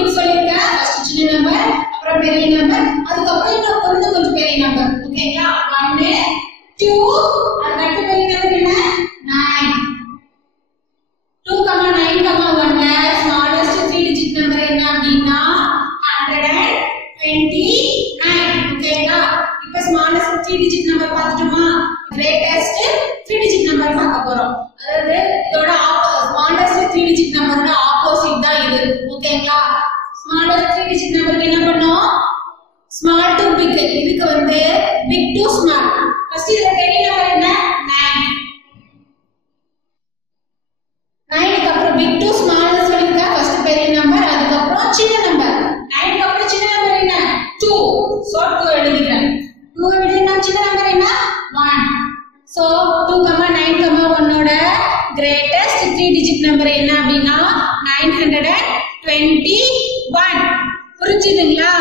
Big சொல்லிருக்கேன். First சின்ன number, அப்புறம் பெரிய நம்பர், அதுக்கு அப்புறம் இன்னும் கொஞ்சம் பெரிய நம்பர். ஓகேங்களா? 1 2 அதுக்கு பெரிய நம்பர் என்ன? 9. 2, 9, 1 smallest 3 digit number என்ன அப்படின்னா 129. ஓகேங்களா? இப்போ smallest 3 digit number பார்த்துட்டோமா? greatest 3 digit number பார்க்க போறோம். அதாவது இதோட smallest 3 digit numberோட ஆப்போசிட் தான் இது. ஓகேங்களா? smallest 3 digit number என்ன பண்ணோம்? small to big. இதுக்கு வந்து big to small. ஃபர்ஸ்ட் இதுல பெரிய நம்பர் என்ன? 9. 9 க்கு அப்புறம் big to small சொல்லிருக்கா. ஃபர்ஸ்ட் பெரிய நம்பர், அதுக்கு அப்புறம் சின்ன நம்பர். 9 க்கு அப்புறம் சின்ன நம்பர் என்ன? 2. சோ 2 எழுதிக்கிறேன். 2 எழுதினா சின்ன நம்பர் என்ன? 1. சோ 2, 9, 1 ஓட greatest 3 digit number என்ன அப்படினா 921. புரிஞ்சுதுங்களா?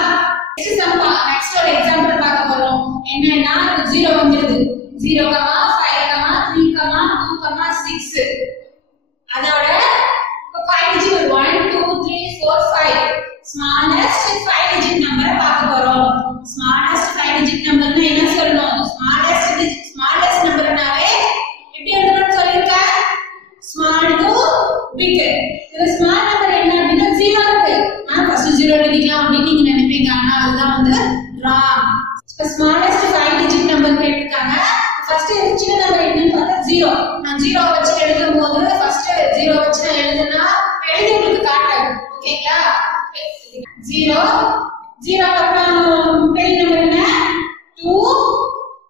நெக்ஸ்ட் ஒரு எக்ஸாம்பிள் பார்க்க போறோம். என்னன்னா 0 வந்துருது. 0, 5, 3, 2, 6. அதோட 5 digit 1 2 3 4 5 smallest 5 digit number பார்க்க போறோம். smallest 5 digit number னா என்ன சொல்லணும்? smallest numberனாவே எப்படி எழுதணும்னு சொல்லிருக்கா? small to big. இது small number என்ன அப்படினா 0 இருக்கு. ஃபர்ஸ்ட் 0 எழுதிக்கலாம் அப்படி நீங்க நினைப்பீங்க. ஆனா அதுதான் வந்து wrong. இப்ப smallest 5 digit number கேட்டிருக்காங்க. ஃபர்ஸ்ட் சின்ன நம்பர் என்னன்னு பார்த்தா 0. நான் 0 வச்சு எழுதும்போது ஃபர்ஸ்ட் 0 வச்சு நான் எழுதுனா எழுதி உங்களுக்கு காட்டுறேன். ஓகேங்களா? 0 அப்புறம் பெரிய நம்பர் என்ன? 2,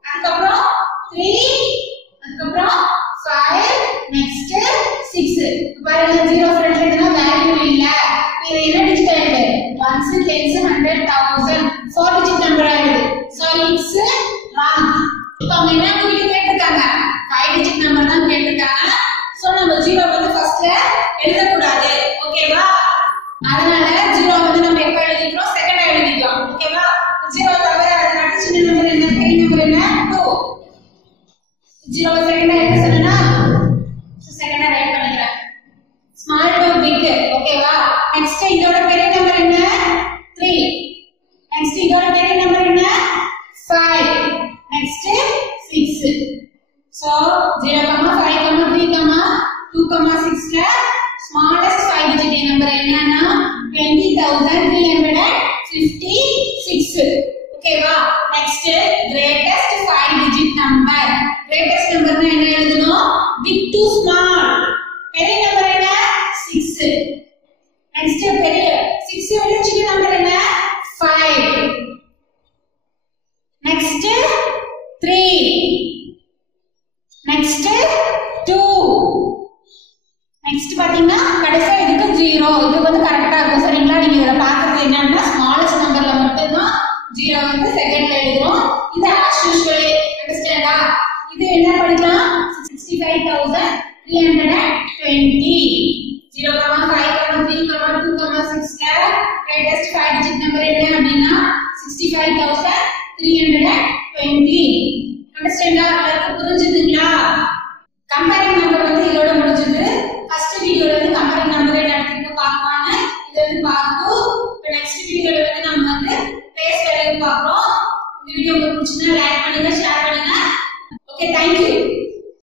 அதுக்கப்புறம் 3, அதுக்கப்புறம் 5, நெக்ஸ்ட் 6. பாருங்க 0 ஃப்ரண்ட்ல எழுதுனா வேல்யூ இல்ல. இது என்ன டிஜிட் ஆயிடுது? 1s 10s 100 1000 4 டிஜிட் நம்பர் ஆயிடுது. So it's wrong. இப்போ அவங்க என்ன கேட்டிருக்காங்க? 5 டிஜிட் நம்பர் தான் கேட்டிருக்காங்க. சோ நம்ம 0 வந்து ஃபர்ஸ்ட்ல எழுத கூடாது. ஓகேவா? அதனால 0 வந்து நம்ம எப்ப எழுதிக்கிறோம்? செகண்டா எழுதிக்கலாம். ஓகேவா? 0 தவிர அடுத்த சின்ன நம்பர் என்ன? பெரிய நம்பர் என்ன? 2. 0 செகண்டா எழுத சொன்னா சோ செகண்டா ரைட் பண்ணிக்கிறேன். Small to big. ஓகேவா? நெக்ஸ்ட் இதோட பெரிய நம்பர் என்ன? 3. நெக்ஸ்ட் இதோட பெரிய நம்பர் என்ன? 5. Next 6. So 0, 5, 3, 2, 6ல smallest 5 digit number என்னன்னா 20,356. ஓகேவா? Next greatest 5 digit number. greatest number னா என்ன எழுதணும்? big to small. பெரிய நம்பர் என்ன? 6. நெக்ஸ்ட் பெரிய 6 விட சின்ன நம்பர் என்ன?